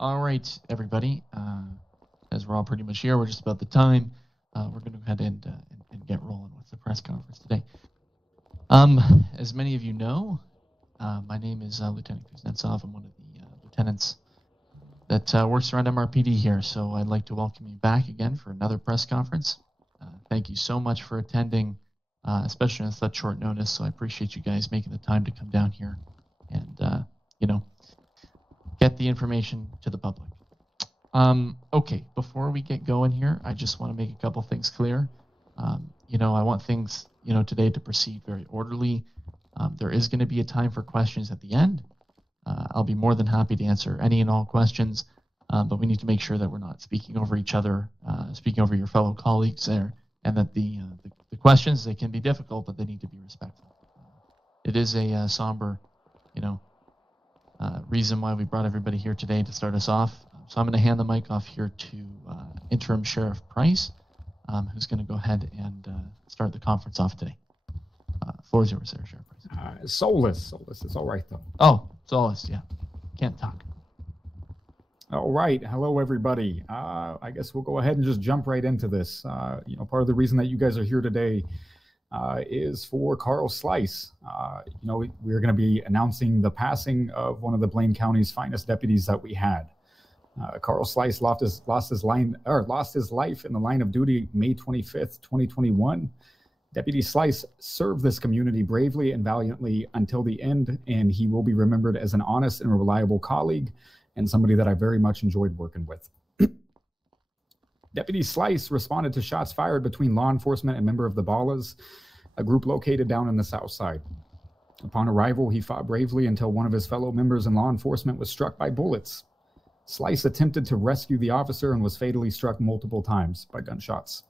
All right, everybody. As we're all pretty much here, we're just about the time. We're going to go ahead and get rolling with the press conference today. As many of you know, my name is Lieutenant Kuznetsov. I'm one of the lieutenants that works around MRPD here, so I'd like to welcome you back again for another press conference. Thank you so much for attending, especially on such short notice, so I appreciate you guys making the time to come down here and, get the information to the public. Okay, before we get going here, I just want to make a couple things clear. I want things, today to proceed very orderly. There is going to be a time for questions at the end. I'll be more than happy to answer any and all questions, but we need to make sure that we're not speaking over each other, speaking over your fellow colleagues there, and that the questions, they can be difficult, but they need to be respectful. It is a somber, reason why we brought everybody here today to start us off. So I'm going to hand the mic off here to Interim Sheriff Price, who's going to go ahead and start the conference off today. Floor is yours, Sheriff Price. Soulless. It's all right, though. Oh, Soulless, yeah. Can't talk. All right. Hello, everybody. I guess we'll go ahead and just jump right into this. Part of the reason that you guys are here today is for Karl Slice. We're going to be announcing the passing of one of the Blaine County's finest deputies that we had. Karl Slice lost his life in the line of duty May 25th, 2021. Deputy Slice served this community bravely and valiantly until the end, and he will be remembered as an honest and reliable colleague and somebody that I very much enjoyed working with. Deputy Slice responded to shots fired between law enforcement and member of the Ballas, a group located down in the south side. Upon arrival, he fought bravely until one of his fellow members in law enforcement was struck by bullets. Slice attempted to rescue the officer and was fatally struck multiple times by gunshots.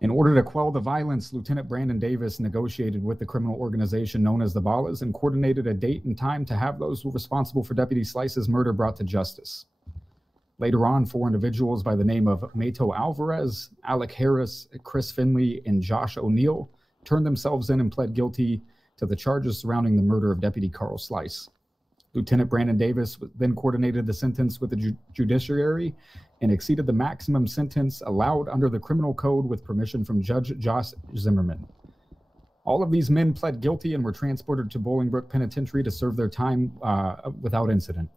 In order to quell the violence, Lieutenant Brandon Davis negotiated with the criminal organization known as the Ballas and coordinated a date and time to have those responsible for Deputy Slice's murder brought to justice. Later on, 4 individuals by the name of Mato Alvarez, Alec Harris, Chris Finley, and Josh O'Neill turned themselves in and pled guilty to the charges surrounding the murder of Deputy Karl Slice. Lieutenant Brandon Davis then coordinated the sentence with the judiciary and exceeded the maximum sentence allowed under the criminal code with permission from Judge Josh Zimmerman. All of these men pled guilty and were transported to Bolingbrook Penitentiary to serve their time without incident.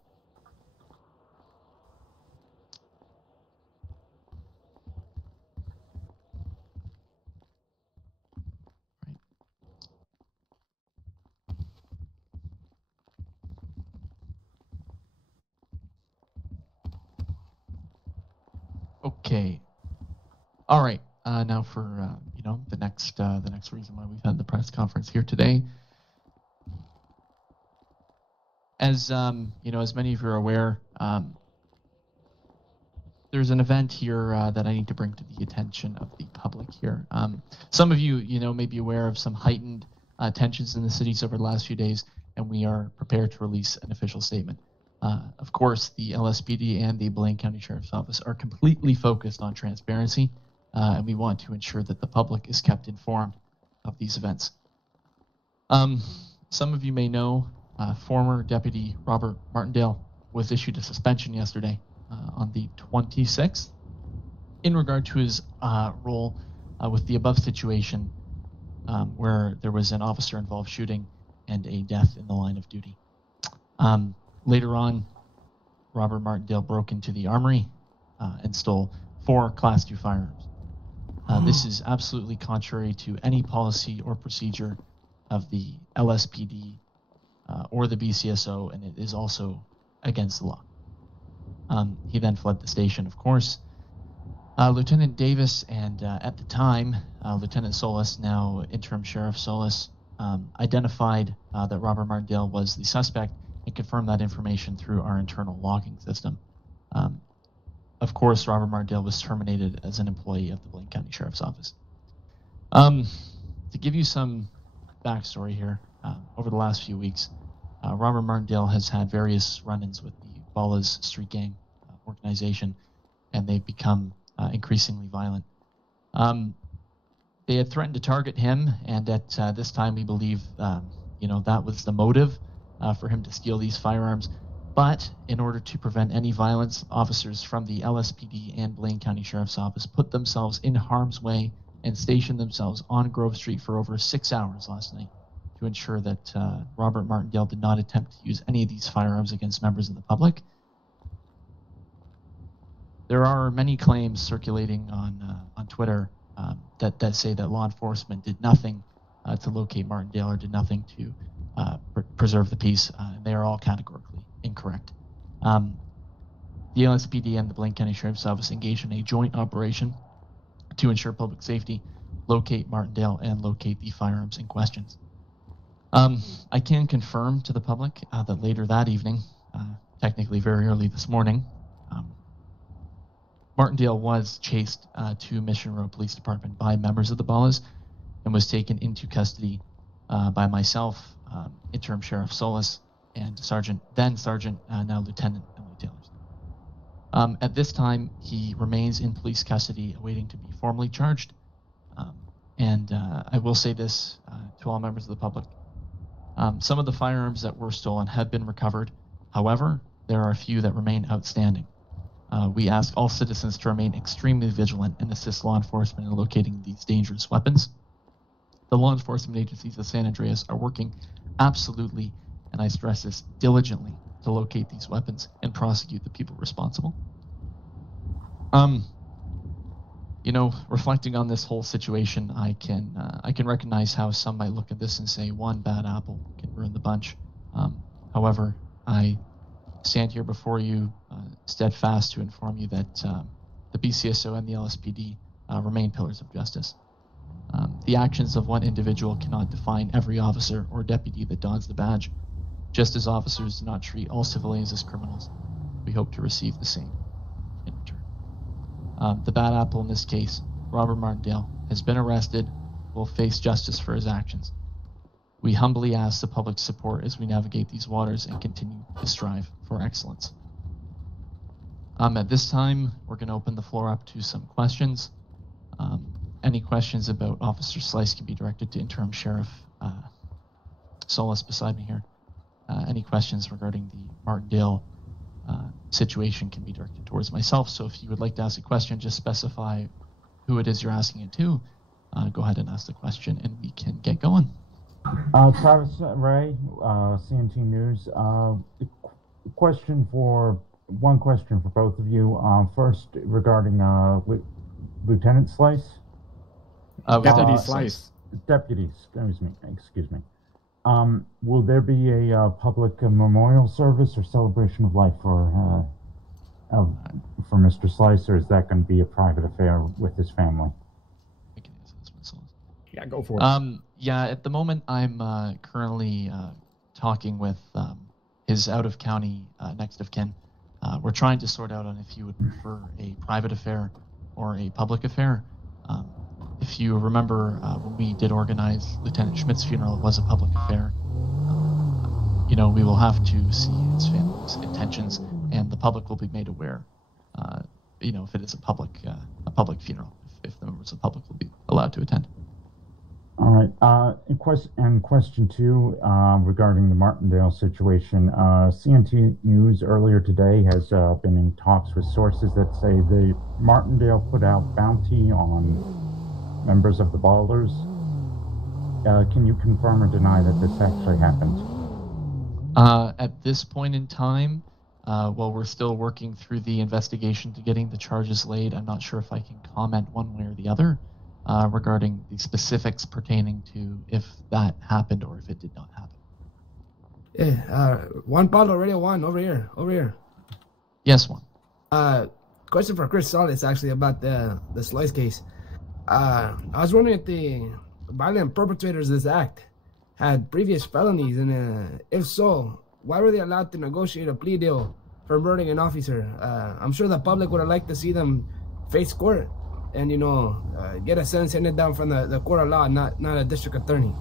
Okay. All right. Now for the next reason why we've had the press conference here today. As as many of you are aware, there's an event here that I need to bring to the attention of the public here. Some of you may be aware of some heightened tensions in the cities over the last few days, and we are prepared to release an official statement. Of course, the LSPD and the Blaine County Sheriff's Office are completely focused on transparency, and we want to ensure that the public is kept informed of these events. Some of you may know former Deputy Robert Martindale was issued a suspension yesterday on the 26th in regard to his role with the above situation where there was an officer-involved shooting and a death in the line of duty. Later on, Robert Martindale broke into the armory and stole 4 Class 2 firearms. This is absolutely contrary to any policy or procedure of the LSPD or the BCSO, and it is also against the law. He then fled the station, of course. Lieutenant Davis and at the time, Lieutenant Solis, now Interim Sheriff Solis, identified that Robert Martindale was the suspect and confirmed that information through our internal logging system. Of course, Robert Martindale was terminated as an employee of the Blaine County Sheriff's Office. To give you some backstory here, over the last few weeks, Robert Martindale has had various run-ins with the Ballas street gang organization, and they've become increasingly violent. They had threatened to target him, and at this time we believe that was the motive for him to steal these firearms. But in order to prevent any violence, officers from the LSPD and Blaine County Sheriff's Office put themselves in harm's way and stationed themselves on Grove Street for over 6 hours last night to ensure that Robert Martindale did not attempt to use any of these firearms against members of the public. There are many claims circulating on Twitter that say that law enforcement did nothing to locate Martindale or did nothing to preserve the peace. They are all categorically incorrect. The LSPD and the Blaine County Sheriff's Office engaged in a joint operation to ensure public safety, locate Martindale, and locate the firearms in question. I can confirm to the public that later that evening, technically very early this morning, Martindale was chased to Mission Road Police Department by members of the Ballas and was taken into custody by myself, Interim Sheriff Solis, and then Sergeant, now Lieutenant Emily Taylor. At this time, he remains in police custody, awaiting to be formally charged. I will say this to all members of the public. Some of the firearms that were stolen have been recovered. However, there are a few that remain outstanding. We ask all citizens to remain extremely vigilant and assist law enforcement in locating these dangerous weapons. The law enforcement agencies of San Andreas are working absolutely, and I stress this, diligently to locate these weapons and prosecute the people responsible. Reflecting on this whole situation, I can recognize how some might look at this and say one bad apple can ruin the bunch. However, I stand here before you steadfast to inform you that the BCSO and the LSPD remain pillars of justice. The actions of one individual cannot define every officer or deputy that dons the badge. Just as officers do not treat all civilians as criminals, we hope to receive the same in return. The bad apple in this case, Robert Martindale, has been arrested, will face justice for his actions. We humbly ask the public's support as we navigate these waters and continue to strive for excellence. At this time, we're going to open the floor up to some questions. Any questions about Officer Slice can be directed to Interim Sheriff Solis beside me here. Any questions regarding the Martindale situation can be directed towards myself. So if you would like to ask a question, just specify who it is you're asking it to. Go ahead and ask the question and we can get going. Travis Ray, CNT News. One question for both of you. First, regarding Lieutenant Slice. Deputy Slice. Deputy, excuse me. Will there be a public memorial service or celebration of life for Mr. Slice, or is that going to be a private affair with his family? I can answer this myself. Yeah, go for it. Yeah, at the moment I'm currently talking with his out-of-county next of kin. We're trying to sort out on if you would prefer a private affair or a public affair. If you remember, when we did organize Lieutenant Schmidt's funeral, it was a public affair. We will have to see his family's intentions, and the public will be made aware. If it is a public funeral, if the members of the public will be allowed to attend. All right. And question two, regarding the Martindale situation. CNT News earlier today has been in talks with sources that say the Martindale put out bounty on members of the Ballers. Can you confirm or deny that this actually happened? At this point in time, while we're still working through the investigation to getting the charges laid, I'm not sure if I can comment one way or the other regarding the specifics pertaining to if that happened or if it did not happen. Yeah, one bottle radio one over here. Yes, one. Question for Chris Solis actually about the Slice case. I was wondering if the violent perpetrators of this act had previous felonies, and if so, why were they allowed to negotiate a plea deal for murdering an officer? I'm sure the public would have liked to see them face court and, get a sentence handed down from the court of law, not a district attorney.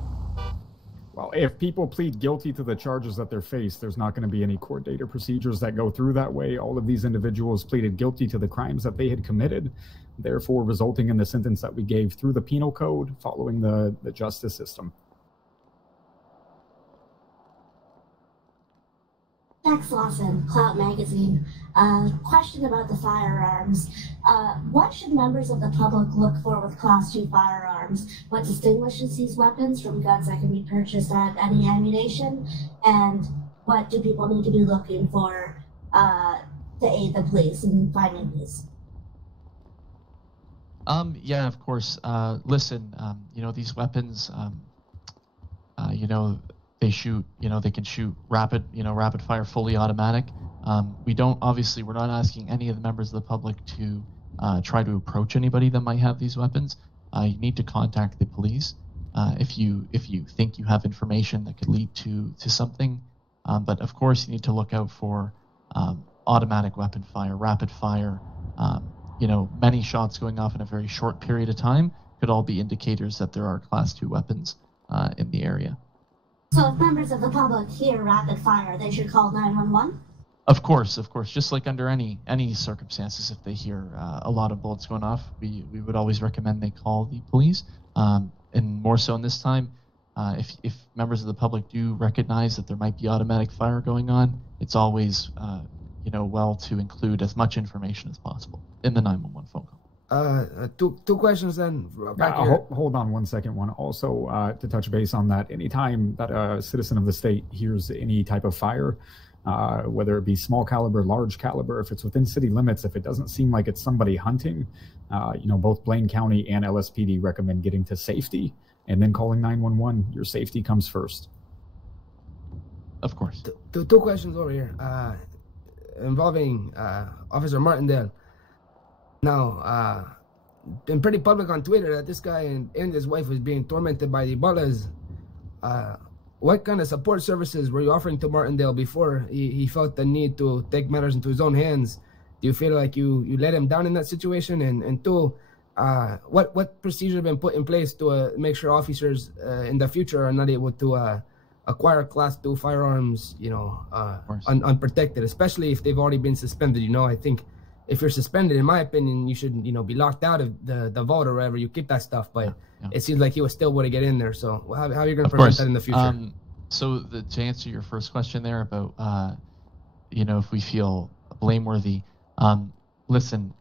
Well, if people plead guilty to the charges that they're faced, there's not going to be any court date or procedures that go through that way. All of these individuals pleaded guilty to the crimes that they had committed, therefore resulting in the sentence that we gave through the penal code following the justice system. Tex Lawson, Clout Magazine. Question about the firearms. What should members of the public look for with Class 2 firearms? What distinguishes these weapons from guns that can be purchased at any ammunition? And what do people need to be looking for to aid the police in finding these? Yeah, of course. Listen, these weapons, they shoot, they can shoot rapid fire, fully automatic. We're not asking any of the members of the public to try to approach anybody that might have these weapons. You need to contact the police if you think you have information that could lead to something. But of course, you need to look out for automatic weapon fire, rapid fire. Many shots going off in a very short period of time could all be indicators that there are Class 2 weapons in the area. So if members of the public hear rapid fire, they should call 911? Of course. Just like under any circumstances, if they hear a lot of bullets going off, we would always recommend they call the police. And more so in this time, if members of the public do recognize that there might be automatic fire going on, it's always well to include as much information as possible in the 911 phone call. Two questions then. Hold on one second. Also, to touch base on that, anytime that a citizen of the state hears any type of fire, whether it be small caliber, large caliber, if it's within city limits, if it doesn't seem like it's somebody hunting, both Blaine County and LSPD recommend getting to safety and then calling 911. Your safety comes first. Of course. Two questions over here involving Officer Martindale. Now, been pretty public on Twitter that this guy and his wife was being tormented by the Ebolas. What kind of support services were you offering to Martindale before he felt the need to take matters into his own hands? Do you feel like you let him down in that situation? And two, what procedures have been put in place to make sure officers in the future are not able to acquire Class 2 firearms, unprotected, especially if they've already been suspended? I think if you're suspended, in my opinion, you should, be locked out of the vault or wherever you keep that stuff. But it seems like he was still able to get in there. So how are you going to prevent that in the future? To answer your first question there about, if we feel blameworthy, listen,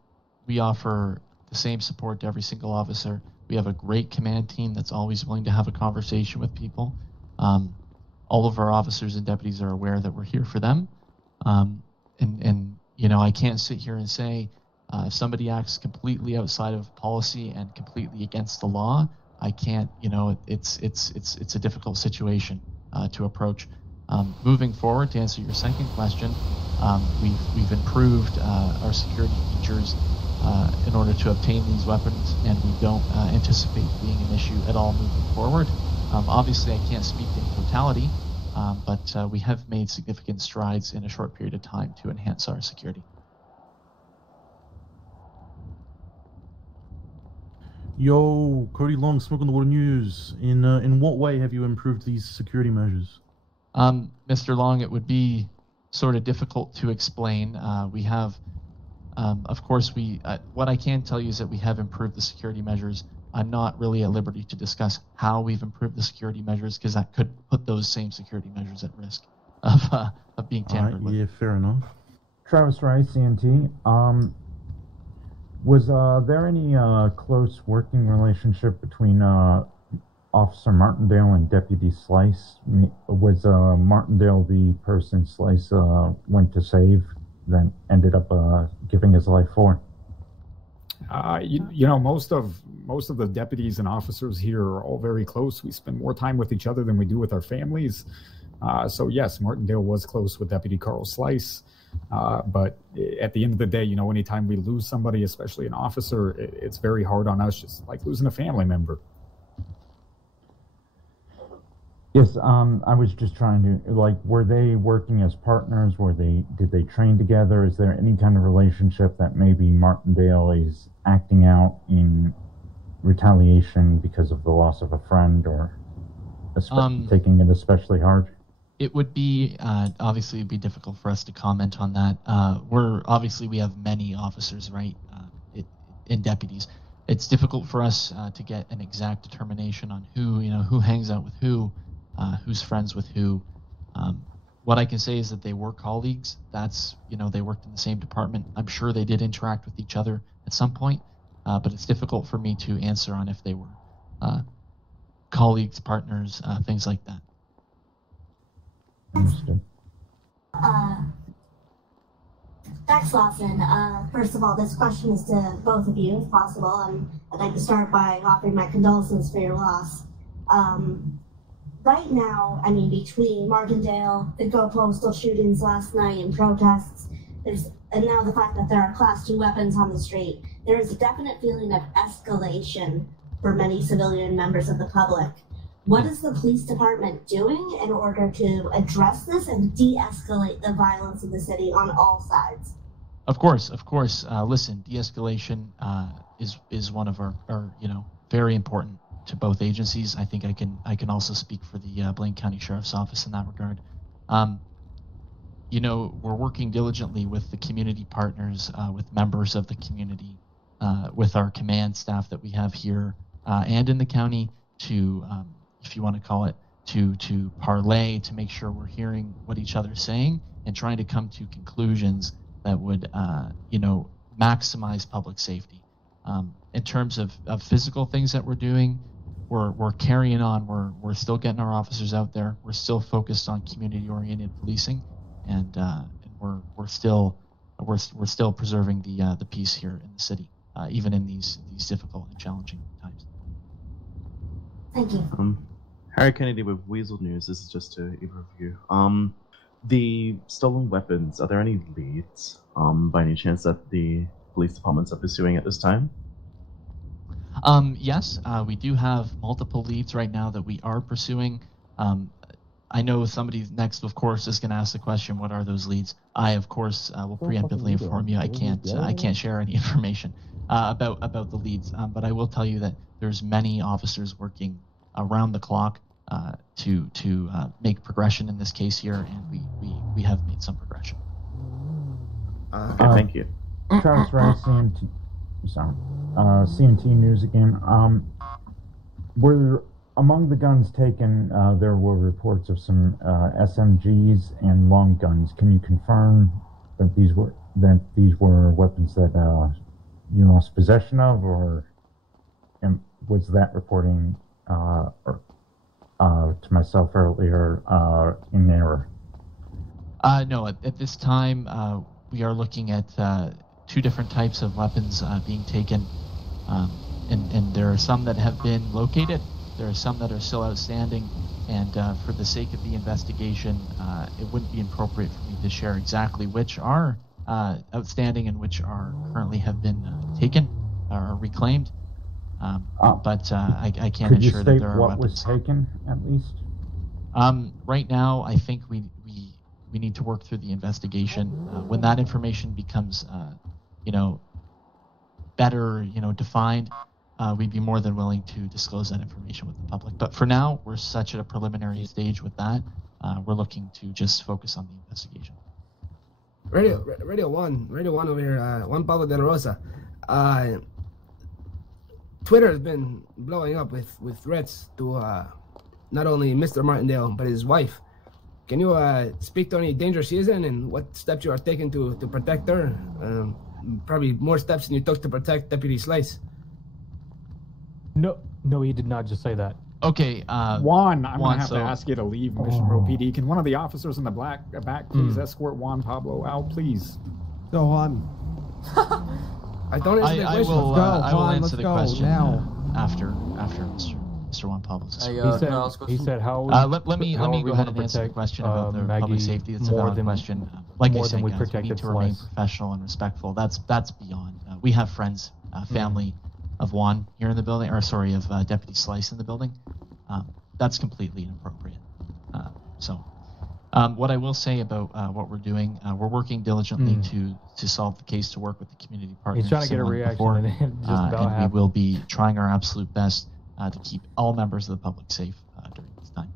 we offer the same support to every single officer. We have a great command team that's always willing to have a conversation with people. All of our officers and deputies are aware that we're here for them. I can't sit here and say if somebody acts completely outside of policy and completely against the law, I can't. It's a difficult situation to approach. Moving forward, to answer your second question, we've improved our security features in order to obtain these weapons, and we don't anticipate being an issue at all moving forward. Obviously, I can't speak in totality, but we have made significant strides in a short period of time to enhance our security. Yo, Cody Long, Smoke on the Water News. In what way have you improved these security measures? Mr. Long, it would be sort of difficult to explain. We have, of course, what I can tell you is that we have improved the security measures. I'm not really at liberty to discuss how we've improved the security measures because that could put those same security measures at risk of being tampered with. Yeah, fair enough. Travis Rice, CNT. Was there any close working relationship between Officer Martindale and Deputy Slice? Was Martindale the person Slice went to save, then ended up giving his life for? Most of the deputies and officers here are all very close. We spend more time with each other than we do with our families. So yes, Martindale was close with Deputy Karl Slice. But at the end of the day, anytime we lose somebody, especially an officer, it's very hard on us, just like losing a family member. Yes, I was just trying to, were they working as partners? Did they train together? Is there any kind of relationship that maybe Martindale is acting out in retaliation because of the loss of a friend, or taking it especially hard? It would be, obviously it'd be difficult for us to comment on that. We have many officers, right, and deputies. It's difficult for us to get an exact determination on who hangs out with who, who's friends with who. What I can say is that they were colleagues. That's, they worked in the same department. I'm sure they did interact with each other at some point, but it's difficult for me to answer on if they were colleagues, partners, things like that. Understood. Thanks, Lawson. First of all, this question is to both of you, if possible. I'd like to start by offering my condolences for your loss. Right now, between Martindale, the Go Postal shootings last night and protests, and now the fact that there are Class 2 weapons on the street, there is a definite feeling of escalation for many civilian members of the public. What is the police department doing in order to address this and de-escalate the violence in the city on all sides? Of course. Listen, de-escalation is one of our very important to both agencies. I think I can also speak for the Blaine County Sheriff's Office in that regard. We're working diligently with the community partners, with members of the community, with our command staff that we have here and in the county to, if you want to call it, to parlay, to make sure we're hearing what each other's saying and trying to come to conclusions that would, maximize public safety. In terms of physical things that we're doing, we're carrying on. We're still getting our officers out there. We're still focused on community-oriented policing, and we're still preserving the peace here in the city, even in these difficult and challenging times. Thank you. Harry Kennedy with Weazel News. This is just to either of you. The stolen weapons. Are there any leads, by any chance, that the police departments are pursuing at this time? Yes, we do have multiple leads right now that we are pursuing. I know somebody next, of course, is going to ask the question, what are those leads? I, of course, will preemptively inform you. I can't share any information about the leads, but I will tell you that there's many officers working around the clock to make progression in this case here, and we have made some progression. Okay, thank you. Travis Rice, CMT News again. Were among the guns taken, there were reports of some SMGs and long guns. Can you confirm that these were weapons that you lost possession of, or was that reporting to myself earlier in error? No, at this time we are looking at two different types of weapons being taken, and there are some that have been located. There are some that are still outstanding, and for the sake of the investigation, it wouldn't be appropriate for me to share exactly which are outstanding and which are currently have been taken or reclaimed. But I can ensure that there are what weapons. was taken, at least? Right now, I think we need to work through the investigation. When that information becomes, better, defined, we'd be more than willing to disclose that information with the public. But for now, we're such at a preliminary stage with that. We're looking to just focus on the investigation. Radio 1 over here, Juan Pablo de la Rosa. Twitter has been blowing up with threats to not only Mr. Martindale, but his wife. Can you speak to any danger she is in and what steps you are taking to protect her? Probably more steps than you took to protect Deputy Slice. No, he did not just say that. Okay, Juan, I'm going to have to ask you to leave Mission Row PD. Can one of the officers in the back please escort Juan Pablo out, please? Go on. I don't answer the question. I will answer the question now. After Mr. Juan Pablo's. He said how. Let me go ahead and answer the question about the public safety. It's a valid question. Like I said, guys, we need to remain professional and respectful. That's beyond. We have friends, family of Juan here in the building, or sorry, of Deputy Slice in the building. That's completely inappropriate. What I will say about what we're doing, we're working diligently to solve the case, to work with the community partners. He's trying to get a reaction, and it just about and happened. we will be trying our absolute best to keep all members of the public safe during this time.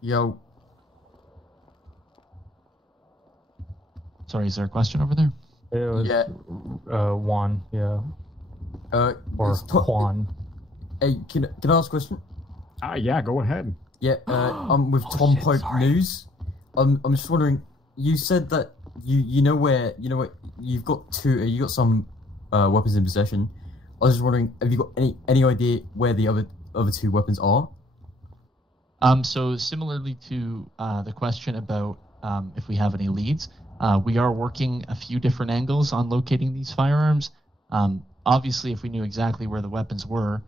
Yo. Sorry, is there a question over there? It was, Juan, yeah. Or Juan. Hey, can I ask a question? Yeah, go ahead. Yeah, I'm with Tom Pope News. I'm just wondering. You said that you know where you've got some weapons in possession. I was just wondering, have you got any idea where the other two weapons are? So similarly to the question about if we have any leads, we are working a few different angles on locating these firearms. Obviously, if we knew exactly where the weapons were,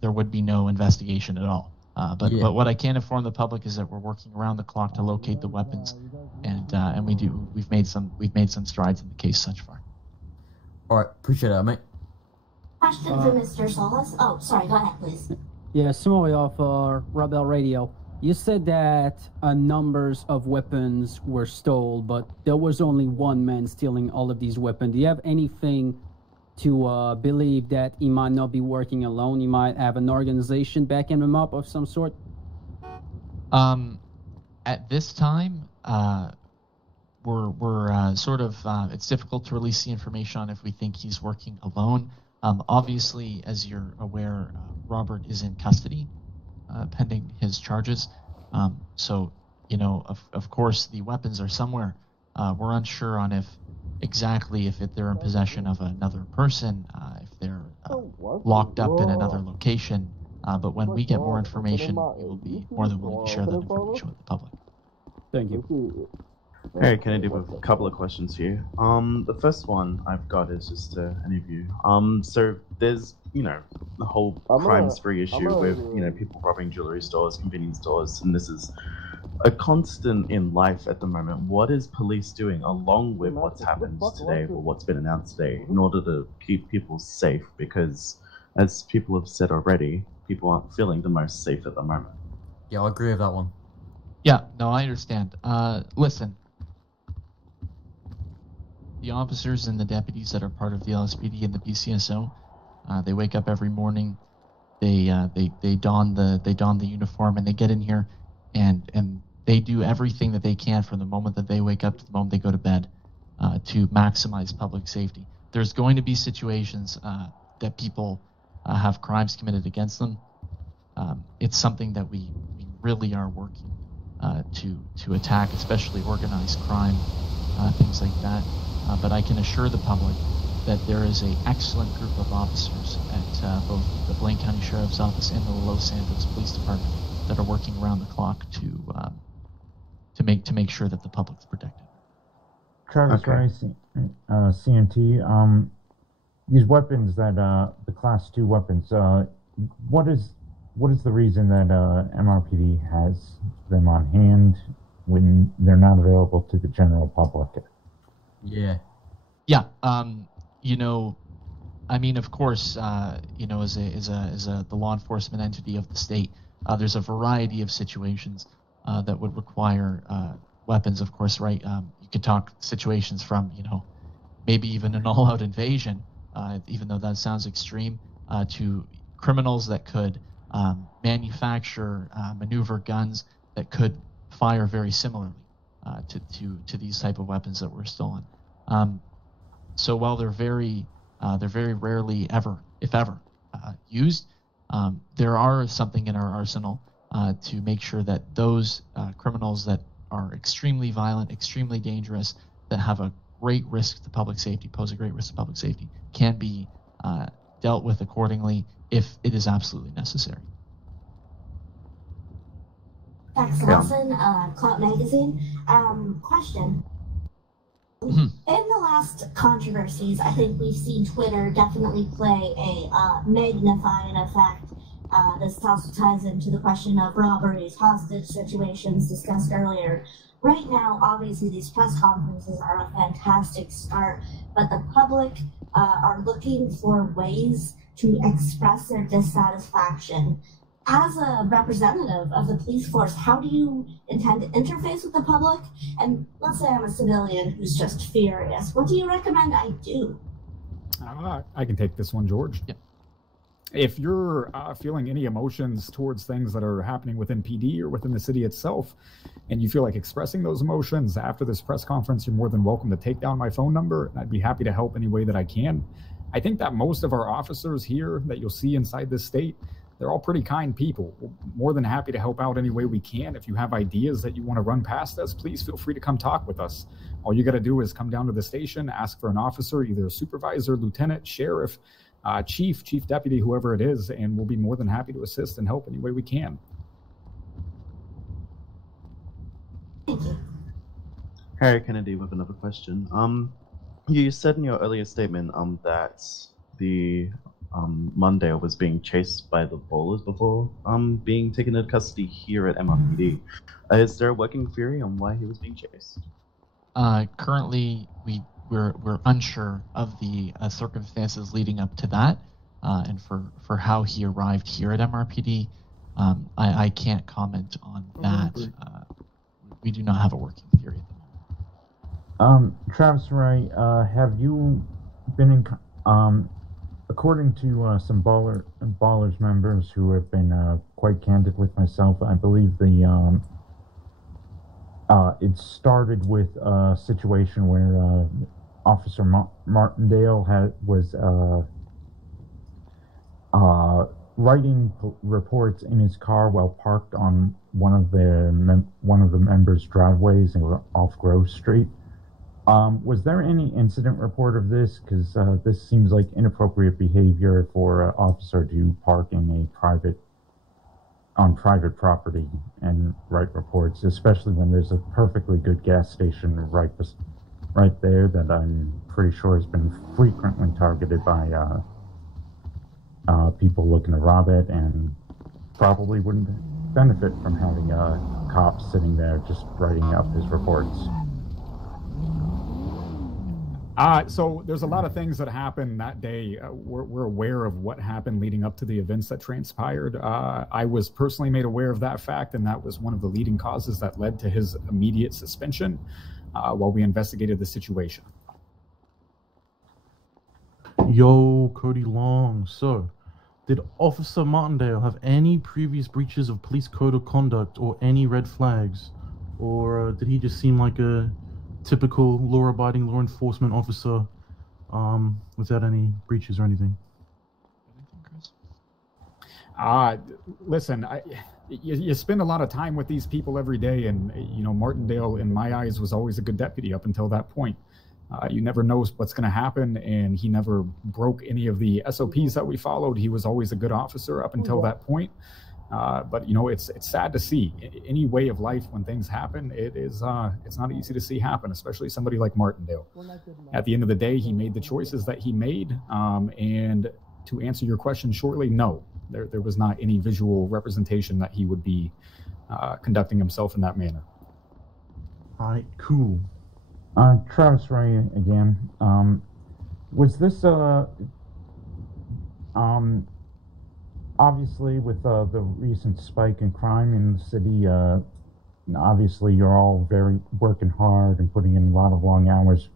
there would be no investigation at all. But what I can inform the public is that we're working around the clock to locate the weapons, and we've made some strides in the case such far. All right, appreciate that, mate. Question for Mr. Solis. Oh, sorry, go ahead, please. Yeah, Samoy for Rebel Radio. You said that numbers of weapons were stolen, but there was only one man stealing all of these weapons. Do you have anything to believe that he might not be working alone? He might have an organization backing him up of some sort? At this time, we're sort of, it's difficult to release the information on if we think he's working alone. Obviously, as you're aware, Robert is in custody, pending his charges. So, of course, the weapons are somewhere. We're unsure on if they're in possession of another person, if they're locked up in another location. But when we get more information, we will be more than willing to share that information with the public. Thank you. Hey, can I do a couple of questions here? The first one I've got is just to any of you. So there's, the whole crime spree issue with, people robbing jewelry stores, convenience stores, and this is a constant in life at the moment. What is police doing along with what's happened today or what's been announced today in order to keep people safe? Because as people have said already, people aren't feeling the most safe at the moment. Yeah, I'll agree with that one. Yeah, no, I understand. Listen, the officers and the deputies that are part of the LSPD and the BCSO, they wake up every morning, they don the uniform, and they get in here, and they do everything that they can from the moment that they wake up to the moment they go to bed, to maximize public safety. There's going to be situations that people have crimes committed against them. It's something that we really are working to attack, especially organized crime, things like that. But I can assure the public that there is an excellent group of officers at both the Blaine County Sheriff's Office and the Los Santos Police Department that are working around the clock to make sure that the public is protected. Travis Rice, CMT. These weapons that the Class 2 weapons. What is the reason that MRPD has them on hand when they're not available to the general public? Yeah. I mean, of course, as the law enforcement entity of the state, there's a variety of situations that would require weapons. Of course, right? You could talk situations from, maybe even an all-out invasion, even though that sounds extreme, to criminals that could manufacture, maneuver guns that could fire very similarly to these type of weapons that were stolen. So while they're very rarely ever, if ever, used, there are something in our arsenal to make sure that those criminals that are extremely violent, extremely dangerous, that have a great risk to public safety, pose a great risk to public safety, can be dealt with accordingly if it is absolutely necessary. Max Lawson, Clout Magazine. Question. In the last controversies, I think we've seen Twitter definitely play a magnifying effect. This also ties into the question of robberies, hostage situations discussed earlier. Right now, obviously, these press conferences are a fantastic start, but the public are looking for ways to express their dissatisfaction. As a representative of the police force, how do you intend to interface with the public? And let's say I'm a civilian who's just furious. What do you recommend I do? I can take this one, George. Yeah. If you're feeling any emotions towards things that are happening within PD or within the city itself, and you feel like expressing those emotions after this press conference, you're more than welcome to take down my phone number, and I'd be happy to help any way that I can. I think that most of our officers here that you'll see inside this state, they're all pretty kind people. We're more than happy to help out any way we can. If you have ideas that you want to run past us, please feel free to come talk with us. All you got to do is come down to the station, ask for an officer, either a supervisor, lieutenant, sheriff, chief deputy, whoever it is, and we'll be more than happy to assist and help any way we can. Harry Kennedy with another question. You said in your earlier statement that the Martindale was being chased by the ballers before being taken into custody here at MRPD. Is there a working theory on why he was being chased? Currently, we're unsure of the circumstances leading up to that, and for how he arrived here at MRPD. I can't comment on that. We do not have a working theory at the moment. Travis Ray, have you been in, according to some Ballers members who have been quite candid with myself, I believe it started with a situation where Officer Martindale was writing reports in his car while parked on one of the members' driveways off Grove Street. Was there any incident report of this? Because this seems like inappropriate behavior for an officer to park in on private property and write reports, especially when there's a perfectly good gas station right there that I'm pretty sure has been frequently targeted by people looking to rob it, and probably wouldn't benefit from having cops sitting there just writing up his reports. So there's a lot of things that happened that day. We're aware of what happened leading up to the events that transpired. I was personally made aware of that fact, and that was one of the leading causes that led to his immediate suspension while we investigated the situation. Yo, Cody Long. So, did Officer Martindale have any previous breaches of police code of conduct or any red flags? Or did he just seem like a typical law-abiding law enforcement officer without any breaches or anything? Listen, you spend a lot of time with these people every day, and Martindale, in my eyes, was always a good deputy up until that point. You never know what's going to happen, and he never broke any of the SOPs that we followed. He was always a good officer up until that point. But it's sad to see any way of life when things happen. It's not easy to see happen, especially somebody like Martindale. At the end of the day, he made the choices that he made. And to answer your question shortly, no, there was not any visual representation that he would be conducting himself in that manner. All right, cool. Travis Ray again. Was this obviously with the recent spike in crime in the city, obviously you're all very working hard and putting in a lot of long hours.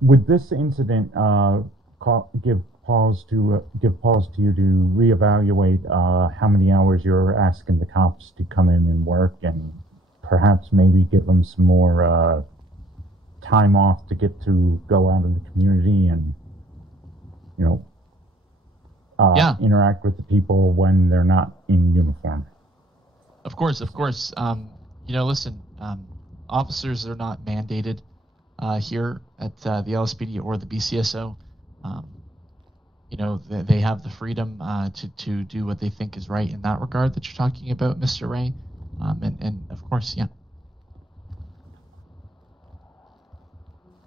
Would this incident give pause to you to reevaluate how many hours you're asking the cops to come in and work, and perhaps maybe give them some more time off to get to go out in the community and interact with the people when they're not in uniform? Of course. Listen, officers are not mandated here at the LSPD or the BCSO. They have the freedom to do what they think is right in that regard that you're talking about, Mr. Ray. And of course, yeah.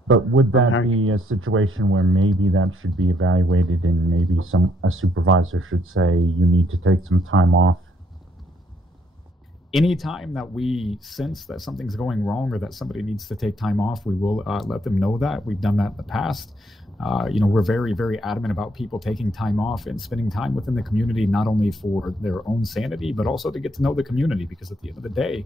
But would that be a situation where maybe that should be evaluated, and maybe a supervisor should say you need to take some time off? Anytime that we sense that something's going wrong or that somebody needs to take time off, we will let them know that. We've done that in the past. We're very, very adamant about people taking time off and spending time within the community, not only for their own sanity, but also to get to know the community, because at the end of the day,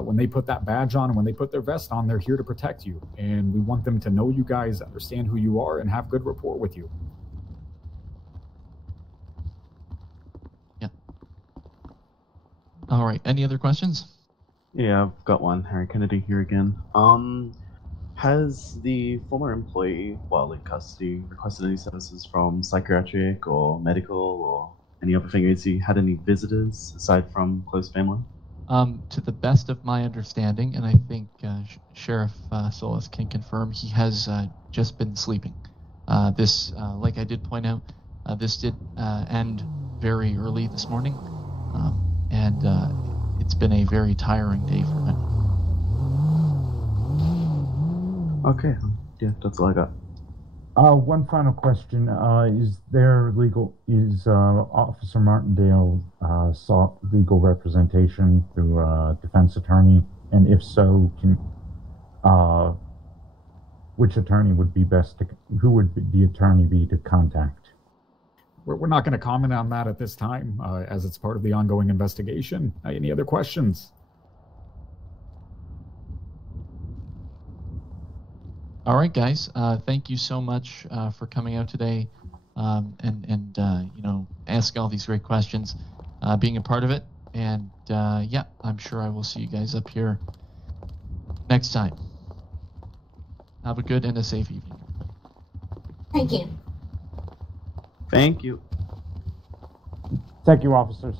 when they put that badge on and when they put their vest on, they're here to protect you. And we want them to know you guys, understand who you are, and have good rapport with you. Yeah. All right. Any other questions? Yeah, I've got one. Harry Kennedy here again. Has the former employee, while in custody, requested any services from psychiatric or medical or any other thing? Has he had any visitors aside from close family? To the best of my understanding, and I think Sheriff Solis can confirm, he has just been sleeping. This, like I did point out, this did end very early this morning, and it's been a very tiring day for him. Okay, yeah, that's all I got. One final question: Is Officer Martindale sought legal representation through a defense attorney? And if so, which attorney would be best who would the attorney be to contact? We're not going to comment on that at this time, as it's part of the ongoing investigation. Any other questions? All right, guys. Thank you so much for coming out today, and asking all these great questions, being a part of it. And yeah, I'm sure I will see you guys up here next time. Have a good and a safe evening. Thank you. Thank you. Thank you, officers.